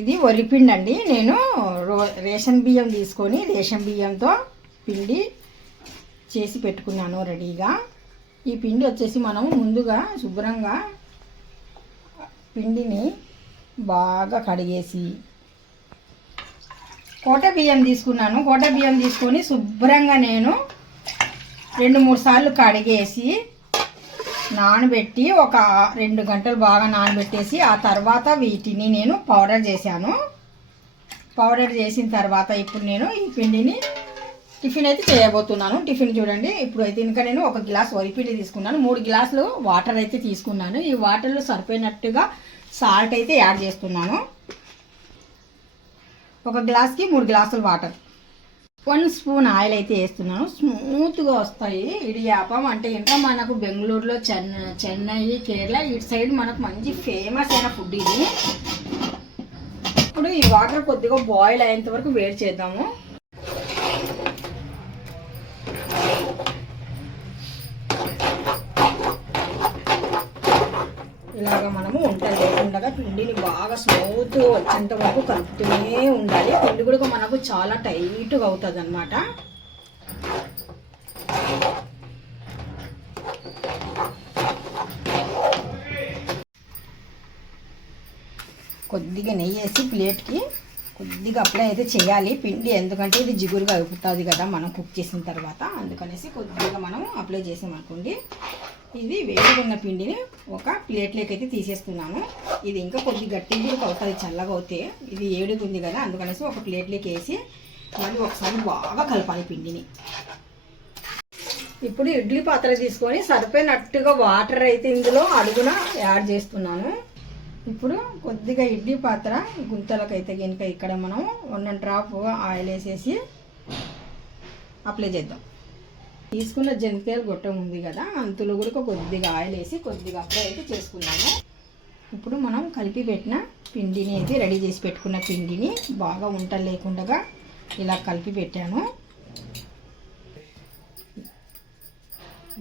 ఇది వరిపిండి అండి. నేను రేషన్ బియ్యం తీసుకొని రేషన్ బియ్యంతో పిండి చేసి పెట్టుకున్నాను రెడీగా. ఈ పిండి వచ్చేసి మనం ముందుగా శుభ్రంగా పిండిని బాగా కడిగేసి కోట బియ్యం తీసుకున్నాను. కోట బియ్యం తీసుకొని శుభ్రంగా నేను 2-3 సార్లు కడిగేసి నానబెట్టి ఒక 2 గంటలు బాగా నానబెట్టేసి ఆ తర్వాత వీటిని నేను పౌడర్ చేశాను. పౌడర్ చేసిన తర్వాత ఇప్పుడు నేను ఈ పిండిని టిఫిన్ అయితే చేయబోతున్నాను. టిఫిన్ చూడండి. ఇప్పుడు అయితే ఇంకా నేను 1 గ్లాస్ వరిపిండి తీసుకున్నాను. 3 గ్లాసులు వాటర్ అయితే తీసుకున్నాను. ఈ వాటర్లో సరిపోయినట్టుగా సాల్ట్ అయితే యాడ్ చేస్తున్నాను. 1 గ్లాస్కి 3 గ్లాసులు వాటర్. 1 స్పూన్ ఆయిల్ అయితే వేస్తున్నాను. స్మూత్గా వస్తాయి. ఇడియాపం అంటే ఇంకా మనకు బెంగళూరులో చెన్నై కేరళ ఇటు సైడ్ మనకు మంచి ఫేమస్ అయిన ఫుడ్ ఇది. ఇప్పుడు ఈ వాటర్ కొద్దిగా బాయిల్ అయ్యేంత వరకు వేడి చేద్దాము. ఇలాగా మనము వంటలు లేకుండా పిండిని బాగా స్మూత్ వచ్చేంత వరకు కలుపుతూనే ఉండాలి. పిండి కూడా మనకు చాలా టైట్గా అవుతుంది అన్నమాట. కొద్దిగా నెయ్యి వేసి ప్లేట్కి కొద్దిగా అప్లై అయితే చేయాలి పిండి, ఎందుకంటే ఇది జిగురుగా అయిపోతుంది కదా మనం కుక్ చేసిన తర్వాత. అందుకనేసి కొద్దిగా మనం అప్లై చేసామనుకోండి. ఇది వేడిగా ఉన్న పిండిని ఒక ప్లేట్లోకి అయితే తీసేస్తున్నాను. ఇది ఇంకా కొద్ది గట్టిగా అవుతుంది చల్లగా అవుతే. ఇది ఏడుగా ఉంది కదా, అందుకనేసి ఒక ప్లేట్లోకి వేసి మళ్ళీ ఒకసారి బాగా కలపాలి పిండిని. ఇప్పుడు ఇడ్లీ పాత్ర తీసుకొని సరిపోయినట్టుగా వాటర్ అయితే ఇందులో అడుగున యాడ్ చేస్తున్నాను. ఇప్పుడు కొద్దిగా ఇడ్లీ పాత్ర గుంతలకైతే కనుక ఇక్కడ మనం 1 డ్రాప్ ఆయిల్ వేసేసి అప్లై చేద్దాం. తీసుకున్న జంతికలు గొట్టం ఉంది కదా, అంతులో కూడా కొద్దిగా ఆయిల్ వేసి కొద్దిగా అప్లై అయితే చేసుకున్నాము. ఇప్పుడు మనం కలిపి పెట్టిన పిండిని అయితే రెడీ చేసి పెట్టుకున్న పిండిని బాగా వంటలు లేకుండా ఇలా కలిపి పెట్టాను.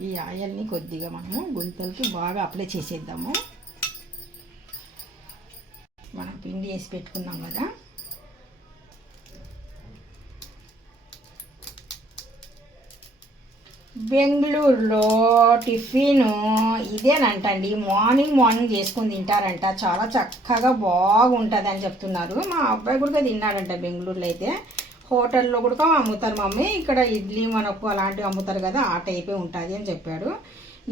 ఈ ఆయిల్ని కొద్దిగా మనము గుంతలకి బాగా అప్లై చేసేద్దాము. మనం పిండి వేసి పెట్టుకున్నాం కదా, బెంగళూరులో టిఫిన్ ఇదేనంటండి. మార్నింగ్ చేసుకొని తింటారంట. చాలా చక్కగా బాగుంటుంది అని చెప్తున్నారు. మా అబ్బాయి కూడా తిన్నాడంట బెంగళూరులో. అయితే హోటల్లో కూడా అమ్ముతారు మమ్మీ, ఇక్కడ ఇడ్లీ మనకు అలాంటివి అమ్ముతారు కదా, ఆ టైపే ఉంటుంది అని చెప్పాడు.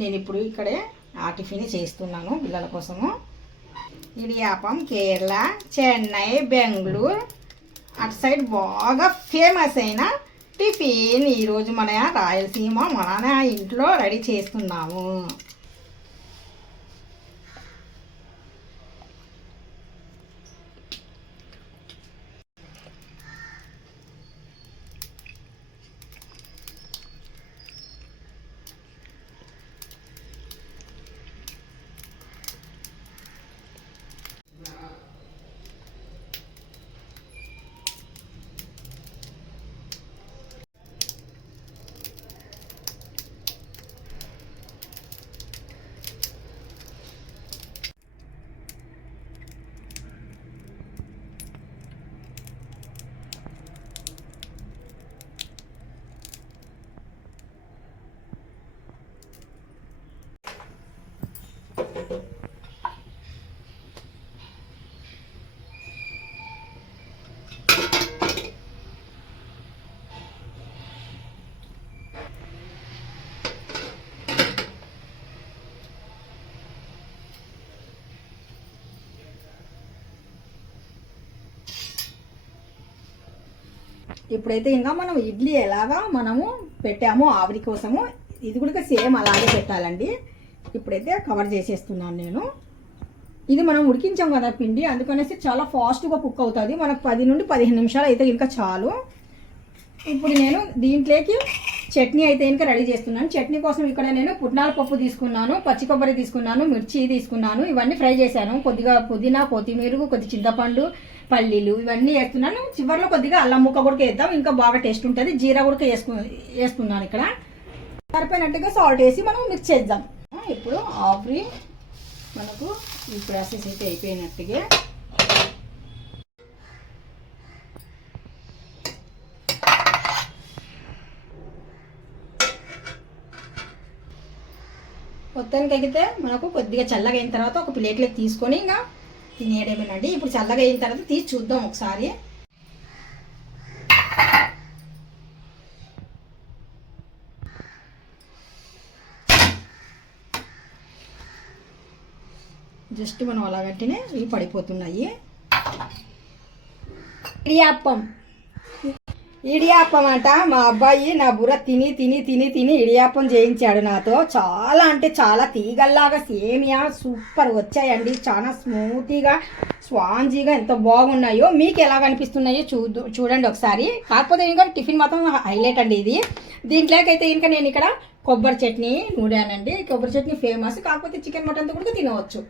నేను ఇప్పుడు ఇక్కడే ఆ టిఫిన్ చేస్తున్నాను పిల్లల కోసము. ఇడియాపం కేరళ, చెన్నై, బెంగళూరు అటు సైడ్ బాగా ఫేమస్ అయిన టిఫిన్ ఈరోజు మన రాయలసీమ మన ఇంట్లో రెడీ చేస్తున్నాము. ఇప్పుడైతే ఇంకా మనం ఇడ్లీ ఎలాగా మనము పెట్టామో ఆవిరి కోసము ఇది కూడా సేమ్ అలాగే పెట్టాలండి. ఇప్పుడైతే కవర్ చేసేస్తున్నాను నేను. ఇది మనం ఉడికించాం కదా పిండి, అందుకనేసి చాలా ఫాస్ట్గా కుక్ అవుతుంది. మనకు 10 నుండి 15 నిమిషాలు అయితే ఇంకా చాలు. ఇప్పుడు నేను దీంట్లోకి చట్నీ అయితే ఇంకా రెడీ చేస్తున్నాను. చట్నీ కోసం ఇక్కడ నేను పుట్నాల పప్పు తీసుకున్నాను, పచ్చి కొబ్బరి తీసుకున్నాను, మిర్చి తీసుకున్నాను. ఇవన్నీ ఫ్రై చేశాను. కొద్దిగా పుదీనా, కొత్తిమీర, కొద్ది చింతపండు, పల్లీలు ఇవన్నీ వేస్తున్నాను. చివరిలో కొద్దిగా అల్లం ముక్క కూడా వేద్దాం, ఇంకా బాగా టేస్ట్ ఉంటుంది. జీరా కూడా వేస్తున్నాను. ఇక్కడ సరిపోయినట్టుగా సాల్ట్ వేసి మనం మిక్స్ చేద్దాం. ఇప్పుడు ఆవిరి మనకు ఈ ప్రాసెస్ అయితే అయిపోయినట్టుగా మొత్తానికి అయితే మనకు కొద్దిగా చల్లగా అయిన తర్వాత ఒక ప్లేట్లోకి తీసుకొని ఇంకా తినేయడమేనండి. ఇప్పుడు చల్లగా అయిన తర్వాత తీసి చూద్దాం ఒకసారి. జస్ట్ మనం అలాగంటేనే ఇవి పడిపోతున్నాయి. ఇడియాప్పం అంట. మా అబ్బాయి నా బుర్ర తిని తిని తిని తిని ఇడియాప్పం చేయించాడు నాతో. చాలా అంటే చాలా తీగల్లాగా సేమియా సూపర్ వచ్చాయండి. చాలా స్మూతీగా స్పాంజీగా ఎంత బాగున్నాయో. మీకు ఎలా కనిపిస్తున్నాయో చూడండి ఒకసారి. కాకపోతే ఇంకా టిఫిన్ మాత్రం హైలైట్ అండి ఇది. దీంట్లోకైతే ఇంకా నేను ఇక్కడ కొబ్బరి చట్నీ నూడానండి. కొబ్బరి చట్నీ ఫేమస్, కాకపోతే చికెన్ మటన్తో కూడా తినవచ్చు.